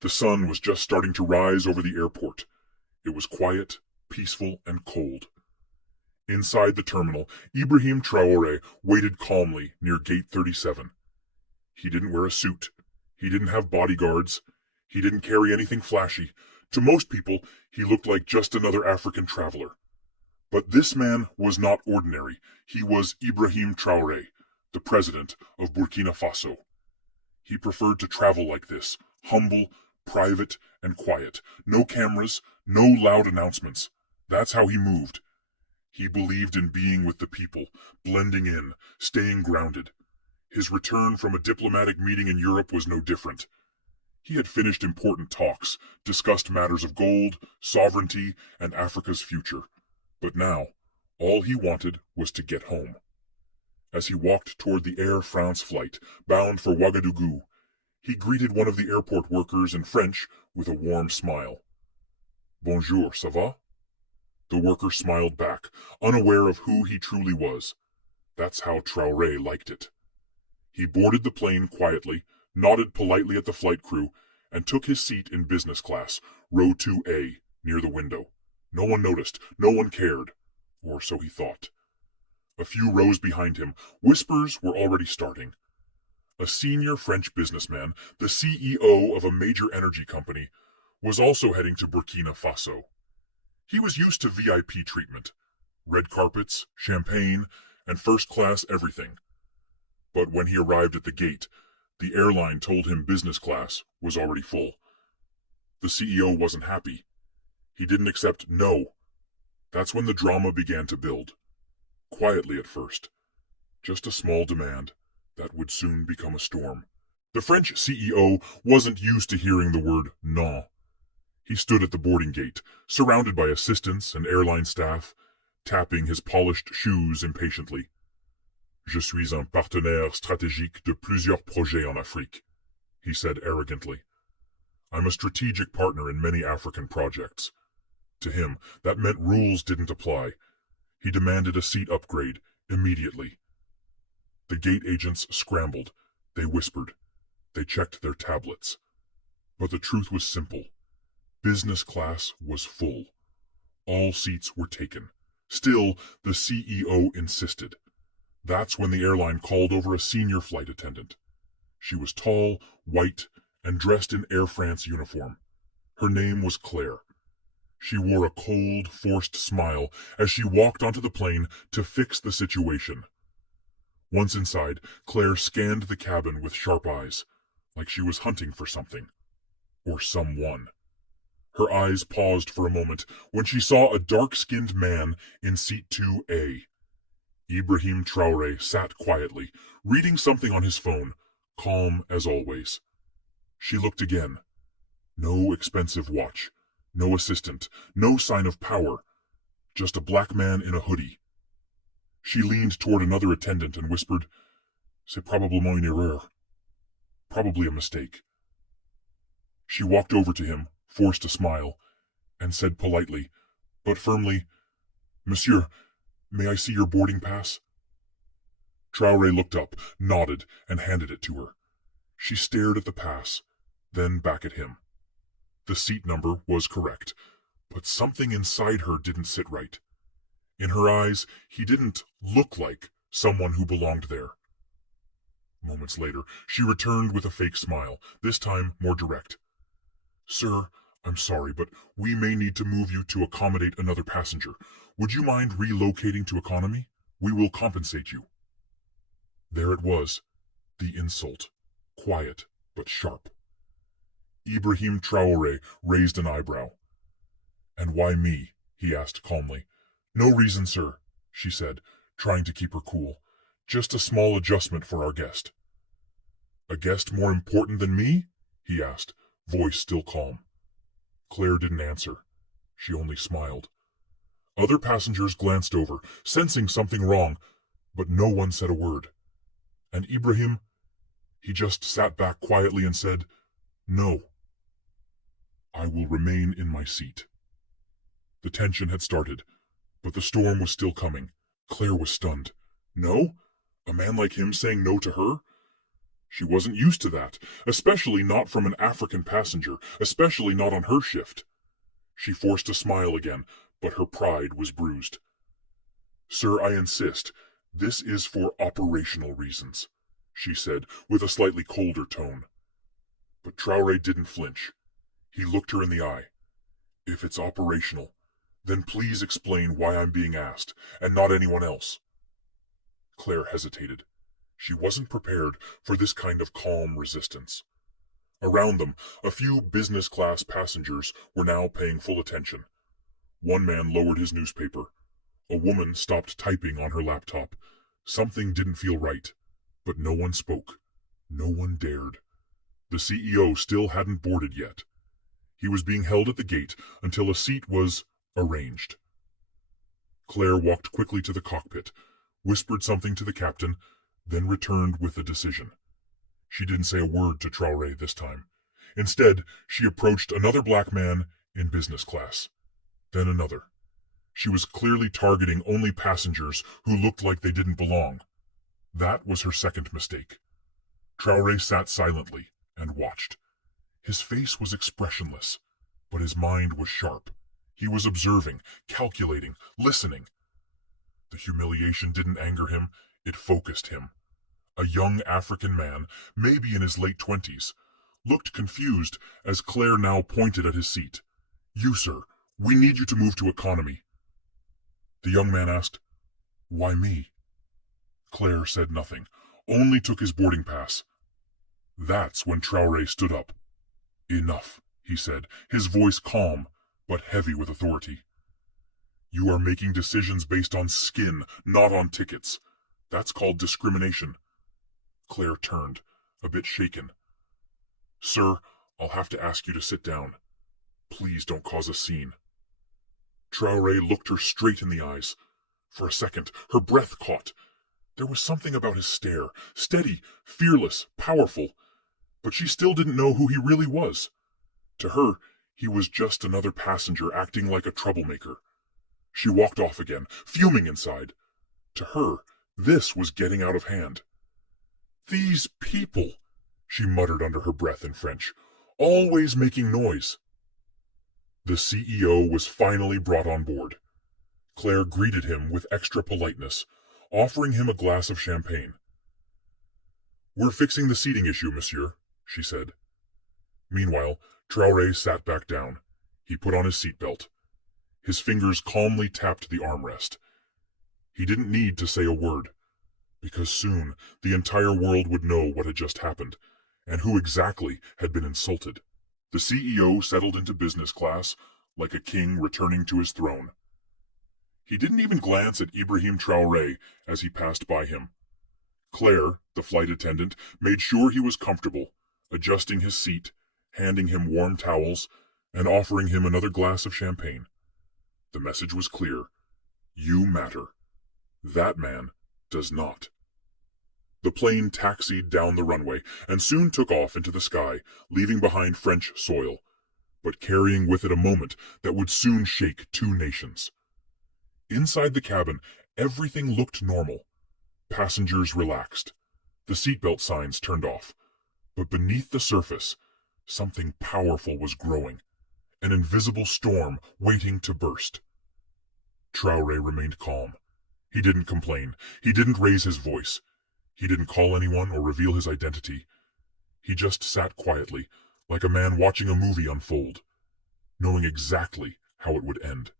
The sun was just starting to rise over the airport. It was quiet, peaceful, and cold. Inside the terminal, Ibrahim Traore waited calmly near gate 37. He didn't wear a suit. He didn't have bodyguards. He didn't carry anything flashy. To most people, he looked like just another African traveler. But this man was not ordinary. He was Ibrahim Traore, the president of Burkina Faso. He preferred to travel like this, humble, private, and quiet. No cameras, no loud announcements. That's how he moved. He believed in being with the people, blending in, staying grounded. His return from a diplomatic meeting in Europe was no different. He had finished important talks, discussed matters of gold, sovereignty, and Africa's future. But now, all he wanted was to get home. As he walked toward the Air France flight, bound for Ouagadougou, he greeted one of the airport workers in French with a warm smile. "Bonjour, ça va?" The worker smiled back, unaware of who he truly was. That's how Traoré liked it. He boarded the plane quietly, nodded politely at the flight crew, and took his seat in business class, row 2A, near the window. No one noticed, no one cared, or so he thought. A few rows behind him, whispers were already starting. A senior French businessman, the CEO of a major energy company, was also heading to Burkina Faso. He was used to VIP treatment, red carpets, champagne, and first-class everything. But when he arrived at the gate, the airline told him business class was already full. The CEO wasn't happy. He didn't accept no. That's when the drama began to build. Quietly at first. Just a small demand that would soon become a storm. The French CEO wasn't used to hearing the word non. He stood at the boarding gate, surrounded by assistants and airline staff, tapping his polished shoes impatiently. "Je suis un partenaire stratégique de plusieurs projets en Afrique," he said arrogantly. "I'm a strategic partner in many African projects." To him, that meant rules didn't apply. He demanded a seat upgrade, immediately. The gate agents scrambled. They whispered. They checked their tablets. But the truth was simple. Business class was full. All seats were taken. Still, the CEO insisted. That's when the airline called over a senior flight attendant. She was tall, white, and dressed in Air France uniform. Her name was Claire. She wore a cold, forced smile as she walked onto the plane to fix the situation. Once inside, Claire scanned the cabin with sharp eyes, like she was hunting for something. Or someone. Her eyes paused for a moment when she saw a dark-skinned man in seat 2A. Ibrahim Traore sat quietly, reading something on his phone, calm as always. She looked again. No expensive watch, no assistant, no sign of power, just a black man in a hoodie. She leaned toward another attendant and whispered, "C'est probablement une erreur." Probably a mistake. She walked over to him, forced a smile, and said politely, but firmly, "Monsieur, may I see your boarding pass?" Traore looked up, nodded, and handed it to her. She stared at the pass, then back at him. The seat number was correct, but something inside her didn't sit right. In her eyes, he didn't look like someone who belonged there. Moments later, she returned with a fake smile, this time more direct. "Sir, I'm sorry, but we may need to move you to accommodate another passenger. Would you mind relocating to economy? We will compensate you." There it was, the insult, quiet but sharp. Ibrahim Traore raised an eyebrow. "And why me?" he asked calmly. "No reason, sir," she said, trying to keep her cool. "Just a small adjustment for our guest." "A guest more important than me?" he asked, voice still calm. Claire didn't answer. She only smiled. Other passengers glanced over, sensing something wrong, but no one said a word. And Ibrahim, he just sat back quietly and said, "No. I will remain in my seat." The tension had started, but the storm was still coming. Claire was stunned. No? A man like him saying no to her? She wasn't used to that, especially not from an African passenger, especially not on her shift. She forced a smile again, but her pride was bruised. "Sir, I insist. This is for operational reasons," she said, with a slightly colder tone. But Traore didn't flinch. He looked her in the eye. "If it's operational, then please explain why I'm being asked, and not anyone else." Claire hesitated. She wasn't prepared for this kind of calm resistance. Around them, a few business-class passengers were now paying full attention. One man lowered his newspaper. A woman stopped typing on her laptop. Something didn't feel right, but no one spoke. No one dared. The CEO still hadn't boarded yet. He was being held at the gate until a seat was arranged. Claire walked quickly to the cockpit, whispered something to the captain, then returned with a decision. She didn't say a word to Traore this time. Instead, she approached another black man in business class. Then another. She was clearly targeting only passengers who looked like they didn't belong. That was her second mistake. Traore sat silently and watched. His face was expressionless, but his mind was sharp. He was observing, calculating, listening. The humiliation didn't anger him, it focused him. A young African man, maybe in his late 20s, looked confused as Claire now pointed at his seat. "You, sir, we need you to move to economy." The young man asked, "Why me?" Claire said nothing, only took his boarding pass. That's when Traore stood up. "Enough," he said, his voice calm, but heavy with authority. "You are making decisions based on skin, not on tickets. That's called discrimination." Claire turned, a bit shaken. "Sir, I'll have to ask you to sit down. Please don't cause a scene." Traore looked her straight in the eyes. For a second, her breath caught. There was something about his stare, steady, fearless, powerful, but she still didn't know who he really was. To her, he was just another passenger acting like a troublemaker. She walked off again, fuming inside. To her, this was getting out of hand. "These people," she muttered under her breath in French, "always making noise." The CEO was finally brought on board. Claire greeted him with extra politeness, offering him a glass of champagne. "We're fixing the seating issue, monsieur," she said. Meanwhile, Traore sat back down. He put on his seatbelt. His fingers calmly tapped the armrest. He didn't need to say a word, because soon the entire world would know what had just happened, and who exactly had been insulted. The CEO settled into business class like a king returning to his throne. He didn't even glance at Ibrahim Traore as he passed by him. Claire, the flight attendant, made sure he was comfortable, adjusting his seat, handing him warm towels, and offering him another glass of champagne. The message was clear. You matter. That man does not. The plane taxied down the runway and soon took off into the sky, leaving behind French soil, but carrying with it a moment that would soon shake two nations. Inside the cabin, everything looked normal. Passengers relaxed. The seatbelt signs turned off. But beneath the surface, something powerful was growing. An invisible storm waiting to burst. Traore remained calm. He didn't complain. He didn't raise his voice. He didn't call anyone or reveal his identity. He just sat quietly, like a man watching a movie unfold, knowing exactly how it would end.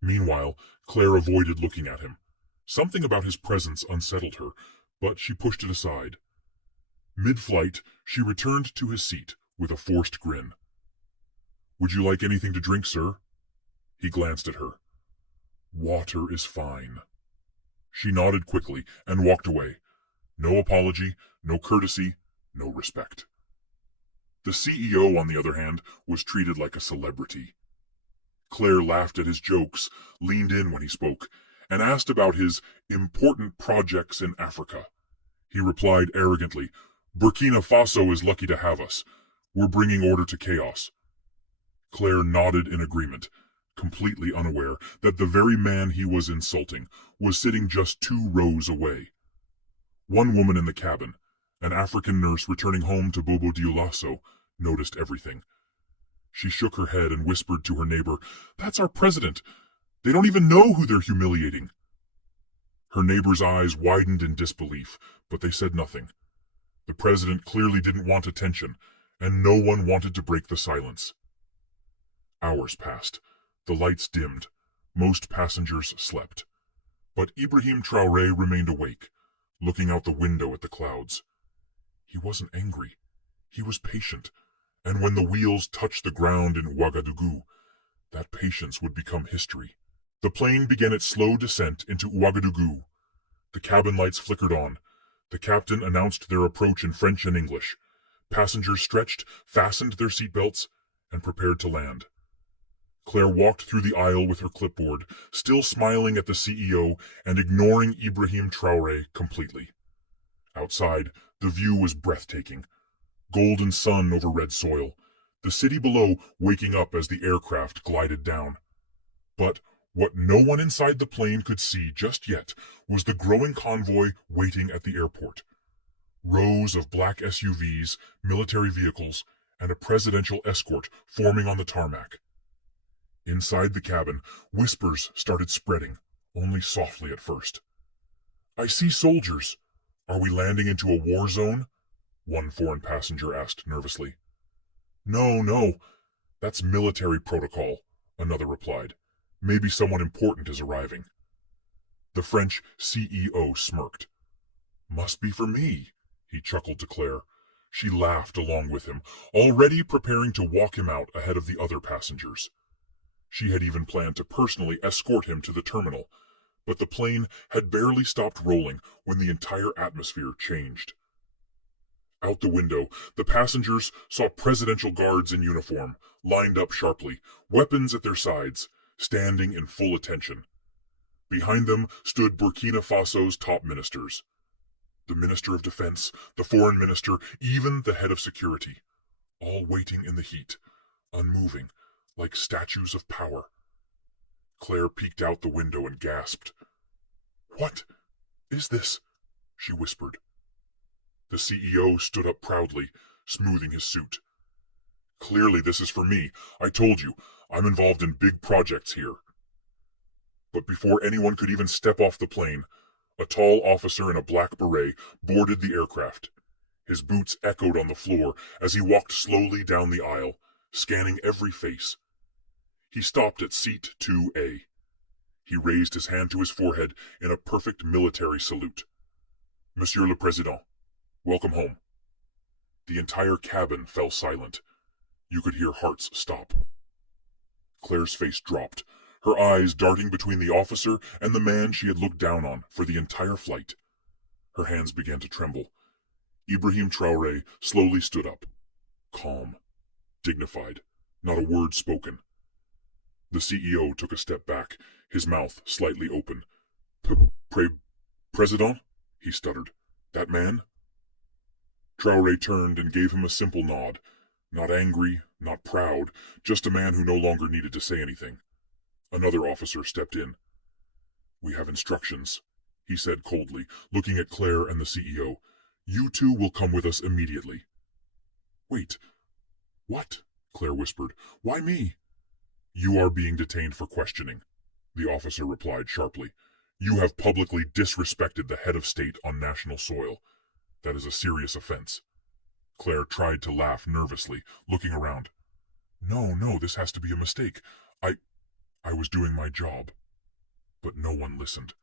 Meanwhile, Claire avoided looking at him. Something about his presence unsettled her, but she pushed it aside. Mid-flight, she returned to his seat with a forced grin. "Would you like anything to drink, sir?" He glanced at her. "Water is fine." She nodded quickly and walked away. No apology, no courtesy, no respect. The CEO, on the other hand, was treated like a celebrity. Claire laughed at his jokes, leaned in when he spoke, and asked about his important projects in Africa. He replied arrogantly, "Burkina Faso is lucky to have us. We're bringing order to chaos." Claire nodded in agreement, completely unaware that the very man he was insulting was sitting just 2 rows away. One woman in the cabin, An African nurse returning home to Bobo Dioulasso noticed everything. She shook her head and whispered to her neighbor, "That's our president. They don't even know who they're humiliating." Her neighbor's eyes widened in disbelief, but they said nothing. The president clearly didn't want attention, and no one wanted to break the silence. Hours passed. The lights dimmed. Most passengers slept. But Ibrahim Traore remained awake, looking out the window at the clouds. He wasn't angry. He was patient, and when the wheels touched the ground in Ouagadougou, that patience would become history. The plane began its slow descent into Ouagadougou. The cabin lights flickered on. The captain announced their approach in French and English. Passengers stretched, fastened their seatbelts, and prepared to land. Claire walked through the aisle with her clipboard, still smiling at the CEO and ignoring Ibrahim Traore completely. Outside, the view was breathtaking. Golden sun over red soil, the city below waking up as the aircraft glided down. But what no one inside the plane could see just yet was the growing convoy waiting at the airport. Rows of black SUVs, military vehicles, and a presidential escort forming on the tarmac. Inside the cabin, whispers started spreading, only softly at first. "I see soldiers. Are we landing into a war zone?" one foreign passenger asked nervously. No, that's military protocol," another replied. "Maybe someone important is arriving." The French CEO smirked. "Must be for me," he chuckled to Claire. She laughed along with him, already preparing to walk him out ahead of the other passengers. She had even planned to personally escort him to the terminal, but the plane had barely stopped rolling when the entire atmosphere changed. Out the window, the passengers saw presidential guards in uniform, lined up sharply, weapons at their sides, standing in full attention. Behind them stood Burkina Faso's top ministers. The Minister of Defense, the Foreign Minister, even the head of security, all waiting in the heat, unmoving, like statues of power. Claire peeked out the window and gasped. "What is this?" she whispered. The CEO stood up proudly, smoothing his suit. "Clearly this is for me. I told you, I'm involved in big projects here." But before anyone could even step off the plane, a tall officer in a black beret boarded the aircraft. His boots echoed on the floor as he walked slowly down the aisle, scanning every face. He stopped at seat 2A. He raised his hand to his forehead in a perfect military salute. "Monsieur le Président, welcome home." The entire cabin fell silent. You could hear hearts stop. Claire's face dropped, her eyes darting between the officer and the man she had looked down on for the entire flight. Her hands began to tremble. Ibrahim Traore slowly stood up. Calm, dignified, not a word spoken. The CEO took a step back, his mouth slightly open. President? He stuttered. "That man?" Traore turned and gave him a simple nod. Not angry, not proud, just a man who no longer needed to say anything. Another officer stepped in. "We have instructions," he said coldly, looking at Claire and the CEO. "You two will come with us immediately." "Wait, what?" Claire whispered. "Why me?" "You are being detained for questioning," the officer replied sharply. "You have publicly disrespected the head of state on national soil. That is a serious offense." Claire tried to laugh nervously, looking around. No, this has to be a mistake. I was doing my job." But no one listened.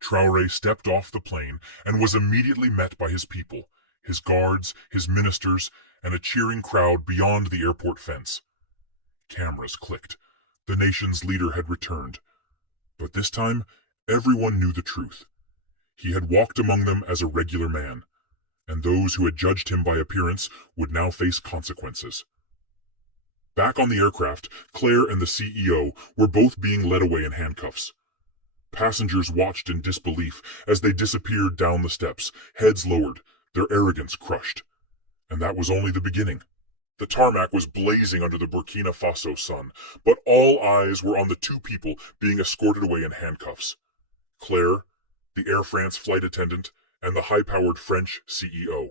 Traore stepped off the plane and was immediately met by his people, his guards, his ministers, and a cheering crowd beyond the airport fence. Cameras clicked. The nation's leader had returned. But this time, everyone knew the truth. He had walked among them as a regular man, and those who had judged him by appearance would now face consequences. Back on the aircraft, Claire and the CEO were both being led away in handcuffs. Passengers watched in disbelief as they disappeared down the steps, heads lowered, their arrogance crushed. And that was only the beginning. The tarmac was blazing under the Burkina Faso sun, but all eyes were on the two people being escorted away in handcuffs. Claire, the Air France flight attendant, and the high-powered French CEO.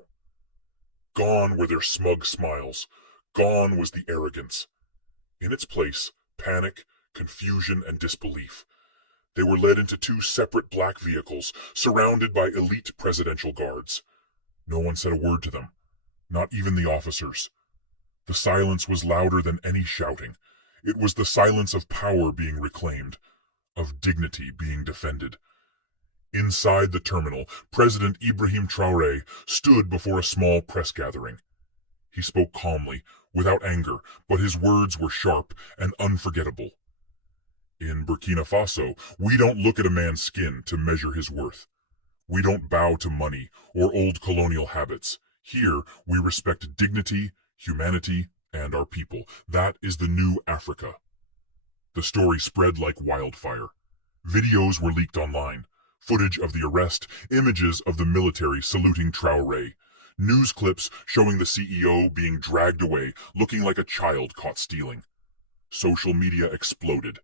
Gone were their smug smiles. Gone was the arrogance. In its place, panic, confusion, and disbelief. They were led into two separate black vehicles, surrounded by elite presidential guards. No one said a word to them, not even the officers. The silence was louder than any shouting. It was the silence of power being reclaimed, of dignity being defended. Inside the terminal, President Ibrahim Traore stood before a small press gathering. He spoke calmly, without anger, but his words were sharp and unforgettable. In Burkina Faso, we don't look at a man's skin to measure his worth. We don't bow to money or old colonial habits. Here, we respect dignity, humanity, and our people. That is the new Africa. The story spread like wildfire. Videos were leaked online. Footage of the arrest, images of the military saluting Traore, news clips showing the CEO being dragged away, looking like a child caught stealing. Social media exploded.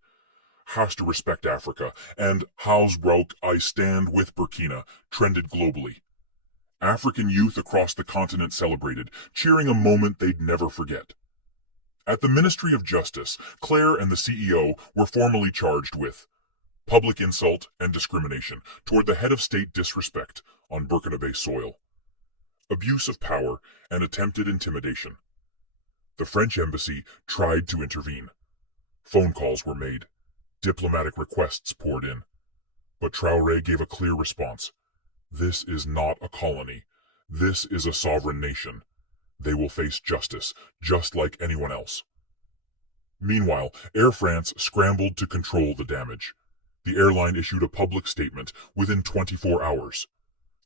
Has to respect Africa, and Hausbrook I stand with Burkina trended globally. African youth across the continent celebrated, cheering a moment they'd never forget. At the Ministry of Justice, Claire and the CEO were formally charged with public insult and discrimination toward the head of state disrespect on Burkinabe soil, abuse of power, and attempted intimidation. The French embassy tried to intervene. Phone calls were made. Diplomatic requests poured in. But Traore gave a clear response. This is not a colony. This is a sovereign nation. They will face justice, just like anyone else. Meanwhile, Air France scrambled to control the damage. The airline issued a public statement within 24 hours.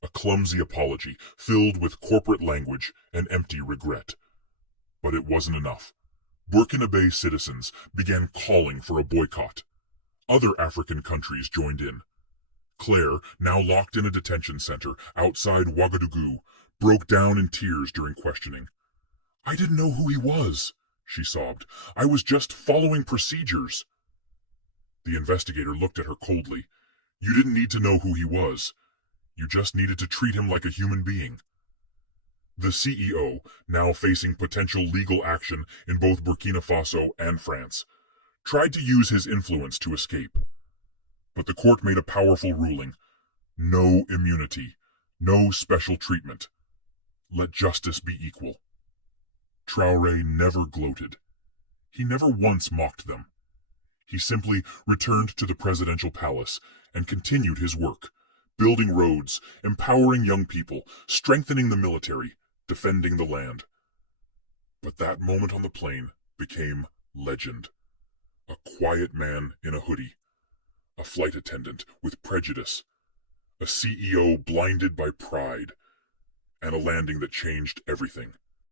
A clumsy apology, filled with corporate language and empty regret. But it wasn't enough. Burkinabe citizens began calling for a boycott. Other African countries joined in. Claire, now locked in a detention center outside Ouagadougou, broke down in tears during questioning. "I didn't know who he was," she sobbed. "I was just following procedures." The investigator looked at her coldly. "You didn't need to know who he was. You just needed to treat him like a human being." The CEO, now facing potential legal action in both Burkina Faso and France, tried to use his influence to escape. But the court made a powerful ruling. No immunity. No special treatment. Let justice be equal. Traore never gloated. He never once mocked them. He simply returned to the presidential palace and continued his work, building roads, empowering young people, strengthening the military, defending the land. But that moment on the plane became legend. A quiet man in a hoodie, a flight attendant with prejudice, a CEO blinded by pride, and a landing that changed everything.